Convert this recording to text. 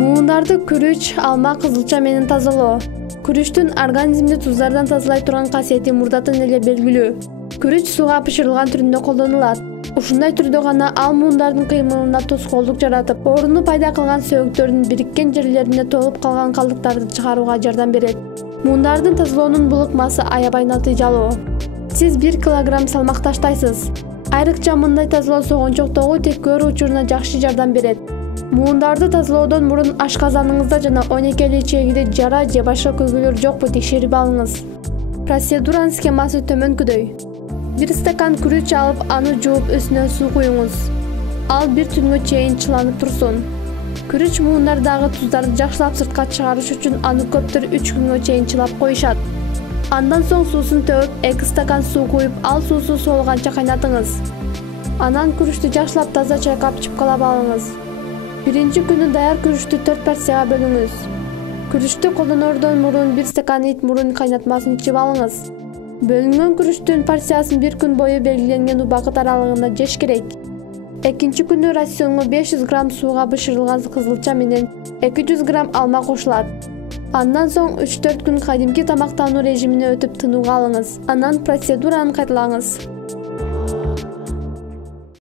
Муундарды күрүч, алма, кызылча менен тазалоо. Күрүчтүн организмди туздардан тазалай турган касиети мурдатан эле белгилүү. Күрүч сууга бышырылган түрүндө колдонулат. Ушундай түрдө гана ал муундардын кыймылына тоскоолдук жаратып, орунду пайда кылган сөөгүттөрдүн бириккен жерлерине толуп калган калдыктарды чыгарууга жардам берет. Муундардын тазалоонун бул ыкмасы аябай натыйжалуу. Сиз 1 килограмм салмак таштайсыз. Айрыкча мындай тазалоо согончоктогу текөөрү учуруна жакшы жардам берет. Муундарды тазалоодон мурун ашказаныңызда жана ойнекели чегиде жара же башка көйгөйлөр жокпу текшерип алыңыз. Процедуранын схемасы төмөнкүдөй. 1 стакан күрүч алып, аны жууп, үстүнө суу куюңуз. Ал 1 түнгө чейин чыланып турсун. Күрүч муундардагы туздарды жакшылап сыртка чыгарыш үчүн аны көптөр 3 күнгө чейин чылап коюшат. Андан соң суусун төп, 2 стакан суу куюп, ал суусу соолганча кайнатыңыз. Анан күрүчтү жакшылап таза чайкап чыпкалап алыңыз. Биринчи күнү даяр күрүчтү 4 порцияга бөлүңүз. Күрүчтү колдонордон мурун 1 стакан ит мурун кайнатмасын ичип алыңыз. Бөлүнгөн күрүчтүн порциясын 1 күн бою белгиленген убакыт аралыгында жеш керек. Экинчи күнү рационго 500 грамм сууга бышырылган кызылча менен 200 грамм алма кошулат. Андан соң 3-4 күн кадимки тамактануу режимине өтүп тынууга алыңыз. Анан процедураны кайталаңыз.